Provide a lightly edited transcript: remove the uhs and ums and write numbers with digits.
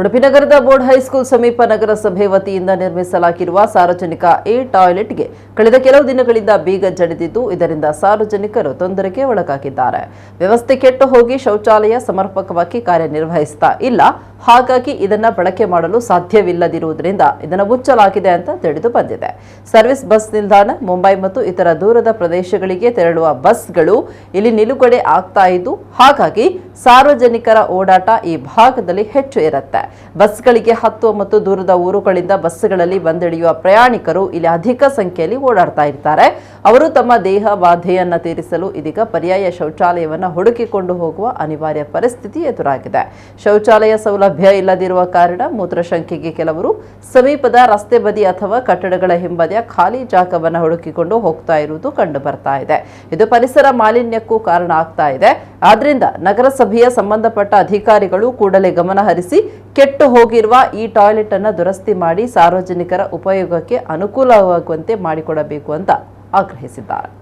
ಉಡುಪಿ ನಗರದ board high school ಸಮೀಪ ನಗರಸಭೆ ವತಿಯಿಂದ ನಿರ್ಮಿಸಲಾಗಿರುವ ಸಾರ್ವಜನಿಕ ಟಾಯ್ಲೆಟ್ಗೆ ಕಳೆದ ಕೆಲವು ದಿನಗಳಿಂದ ಬೀಗ ಜಡಿದಿದ್ದು ಇದರಿಂದ ಸಾರ್ವಜನಿಕರು ತೊಂದರೆಗೆ ಒಳಗಾಗಿದ್ದಾರೆ. ವ್ಯವಸ್ಥೆ ಕೆಟ್ಟು ಹೋಗಿ ಶೌಚಾಲಯ ಸಮರ್ಪಕವಾಗಿ ಕಾರ್ಯನಿರ್ವಹಿಸ್ತಾ ಇಲ್ಲ. ಹಾಗಾಗಿ ಇದನ್ನ ಬಳಕೆ ಮಾಡಲು ಸಾಧ್ಯವಿಲ್ಲದಿರುವುದರಿಂದ ಇದನ್ನು ಮುಚ್ಚಲಾಗಿದೆ ಅಂತ ತಿಳಿದು ಬಂದಿದೆ. ಸರ್ವಿಸ್ ಬಸ್ ನಿಲ್ದಾಣ, ಮುಂಬೈ ಮತ್ತು ಇತರ ದೂರದ ಪ್ರದೇಶಗಳಿಗೆ ತೆರಳುವ ಬಸ್ಗಳು ಇಲ್ಲಿ ನಿಲುಗಡೆ ಆಗ್ತಾ ಇದ್ದು ಹಾಗಾಗಿ ಸಾರ್ವಜನಿಕರ ಓಡಾಟ ಈ ಭಾಗದಲ್ಲಿ ಹೆಚ್ಚು ಇರುತ್ತೆ. ಬಸ್ಗಳಿಗೆ ಹತ್ತುವ ಮತ್ತು ದೂರದ ಊರುಗಳಿಂದ ಬಸ್ಗಳಲ್ಲಿ ಬಂದಿಳಿಯುವ ಪ್ರಯಾಣಿಕರು ಇಲ್ಲಿ ಅಧಿಕ ಸಂಖ್ಯೆಯಲ್ಲಿ ಓಡಾಡ್ತಾ ಇರ್ತಾರೆ. ಅವರು ತಮ್ಮ ದೇಹ ಬಾಧೆಯನ್ನ ತೀರಿಸಲು ಇದೀಗ ಪರ್ಯಾಯ ಶೌಚಾಲಯವನ್ನು ಹುಡುಕಿಕೊಂಡು ಹೋಗುವ ಅನಿವಾರ್ಯ ಪರಿಸ್ಥಿತಿ ಎದುರಾಗಿದೆ. ಶೌಚಾಲಯ ಸೌಲಭ್ಯ ಇಲ್ಲದಿರುವ ಕಾರಣ ಮೂತ್ರಶಂಕೆಗೆ ಕೆಲವರು ಸಮೀಪದ ರಸ್ತೆ ಬದಿ ಅಥವಾ ಕಟ್ಟಡಗಳ ಹಿಂಬದಿಯ ಖಾಲಿ ಜಾಗವನ್ನು ಹುಡುಕಿಕೊಂಡು ಹೋಗ್ತಾ ಇರುವುದು ಕಂಡು ಬರ್ತಾ ಇದೆ. ಇದು ಪರಿಸರ ಮಾಲಿನ್ಯಕ್ಕೂ ಕಾರಣ ಆಗ್ತಾ ಇದೆ. ಆದ್ರಿಂದ ನಗರಸಭೆಯ ಸಂಬಂಧಪಟ್ಟ ಅಧಿಕಾರಿಗಳು ಕೂಡಲೇ ಗಮನ ಹರಿಸಿ ಕೆಟ್ಟು ಹೋಗಿರುವ ಈ ಟಾಯ್ಲೆಟ್ ಅನ್ನು ದುರಸ್ತಿ ಮಾಡಿ ಸಾರ್ವಜನಿಕರ ಉಪಯೋಗಕ್ಕೆ ಅನುಕೂಲವಾಗುವಂತೆ ಮಾಡಿಕೊಡಬೇಕು ಅಂತ ಆಗ್ರಹಿಸಿದ್ದಾರೆ.